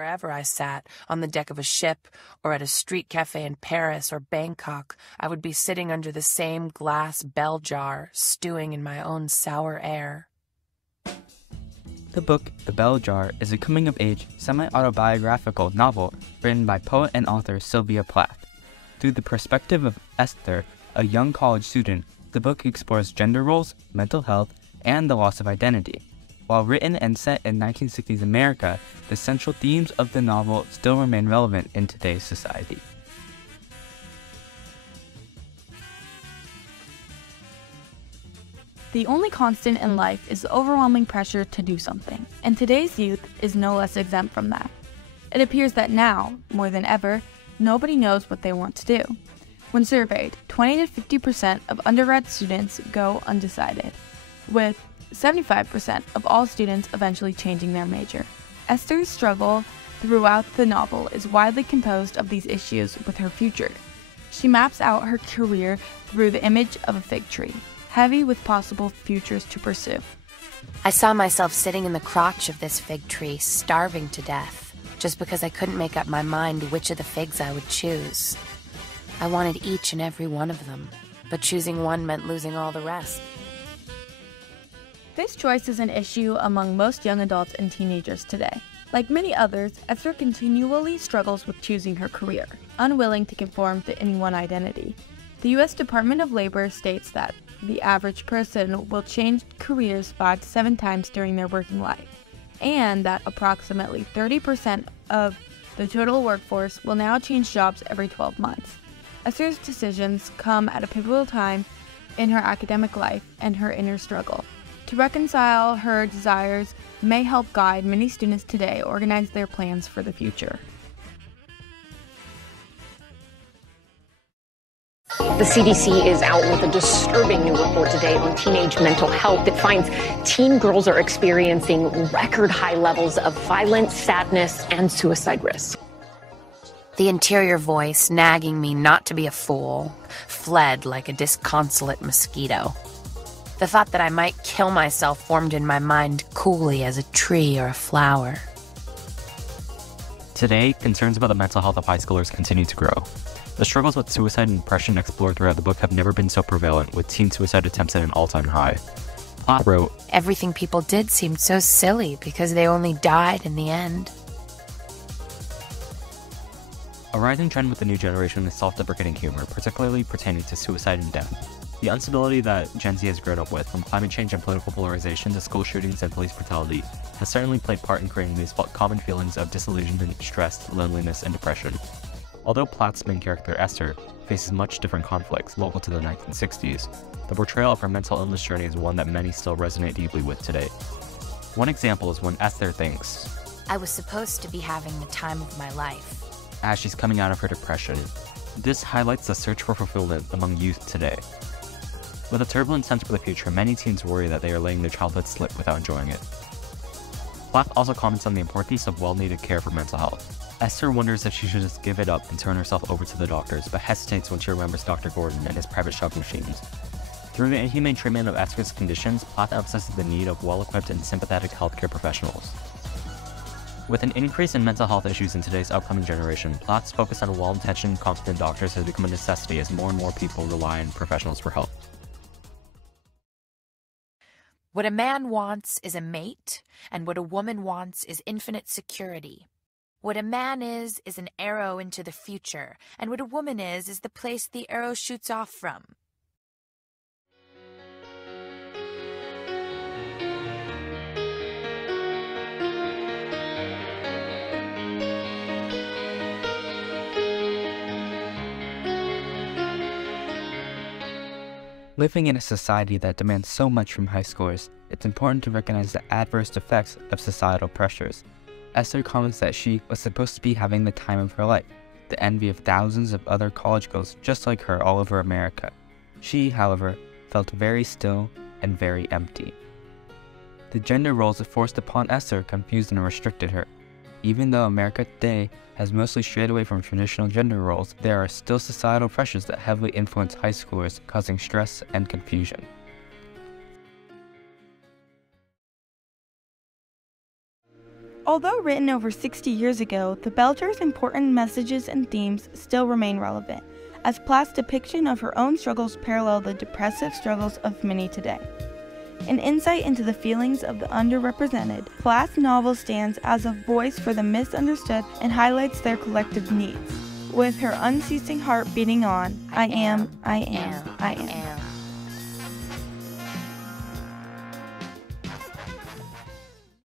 wherever I sat, on the deck of a ship, or at a street cafe in Paris or Bangkok, I would be sitting under the same glass bell jar, stewing in my own sour air. The book, The Bell Jar, is a coming-of-age, semi-autobiographical novel written by poet and author Sylvia Plath. Through the perspective of Esther, a young college student, the book explores gender roles, mental health, and the loss of identity. While written and set in 1960s America, the central themes of the novel still remain relevant in today's society. The only constant in life is the overwhelming pressure to do something, and today's youth is no less exempt from that. It appears that now, more than ever, nobody knows what they want to do. When surveyed, 20 to 50% of undergrad students go undecided, with 75% of all students eventually changing their major. Esther's struggle throughout the novel is widely composed of these issues with her future. She maps out her career through the image of a fig tree, heavy with possible futures to pursue. I saw myself sitting in the crotch of this fig tree, starving to death, just because I couldn't make up my mind which of the figs I would choose. I wanted each and every one of them, but choosing one meant losing all the rest. This choice is an issue among most young adults and teenagers today. Like many others, Esther continually struggles with choosing her career, unwilling to conform to any one identity. The U.S. Department of Labor states that the average person will change careers 5 to 7 times during their working life, and that approximately 30% of the total workforce will now change jobs every 12 months. Esther's decisions come at a pivotal time in her academic life and her inner struggle. To reconcile her desires may help guide many students today organize their plans for the future. The CDC is out with a disturbing new report today on teenage mental health. It finds teen girls are experiencing record high levels of violence, sadness, and suicide risk. The interior voice, nagging me not to be a fool, fled like a disconsolate mosquito. The thought that I might kill myself formed in my mind coolly as a tree or a flower. Today, concerns about the mental health of high schoolers continue to grow. The struggles with suicide and depression explored throughout the book have never been so prevalent, with teen suicide attempts at an all-time high. Plath wrote, Everything people did seemed so silly because they only died in the end. A rising trend with the new generation is self-deprecating humor, particularly pertaining to suicide and death. The instability that Gen Z has grown up with, from climate change and political polarization to school shootings and police brutality, has certainly played part in creating these common feelings of disillusionment, stress, loneliness, and depression. Although Plath's main character, Esther, faces much different conflicts local to the 1960s, the portrayal of her mental illness journey is one that many still resonate deeply with today. One example is when Esther thinks, I was supposed to be having the time of my life, as she's coming out of her depression. This highlights the search for fulfillment among youth today. With a turbulent sense for the future, many teens worry that they are letting their childhood slip without enjoying it. Plath also comments on the importance of well-needed care for mental health. Esther wonders if she should just give it up and turn herself over to the doctors, but hesitates when she remembers Dr. Gordon and his private shoving machines. Through the inhumane treatment of Esther's conditions, Plath emphasizes the need of well-equipped and sympathetic healthcare professionals. With an increase in mental health issues in today's upcoming generation, Plath's focus on well-intentioned, competent doctors has become a necessity as more and more people rely on professionals for help. What a man wants is a mate, and what a woman wants is infinite security. What a man is an arrow into the future, and what a woman is the place the arrow shoots off from. Living in a society that demands so much from high schoolers, it's important to recognize the adverse effects of societal pressures. Esther comments that she was supposed to be having the time of her life, the envy of thousands of other college girls just like her all over America. She, however, felt very still and very empty. The gender roles forced upon Esther confused and restricted her. Even though America today has mostly strayed away from traditional gender roles, there are still societal pressures that heavily influence high schoolers, causing stress and confusion. Although written over 60 years ago, the Belter's important messages and themes still remain relevant, as Plath's depiction of her own struggles parallel the depressive struggles of many today. An insight into the feelings of the underrepresented, Plath's novel stands as a voice for the misunderstood and highlights their collective needs. With her unceasing heart beating on, I am.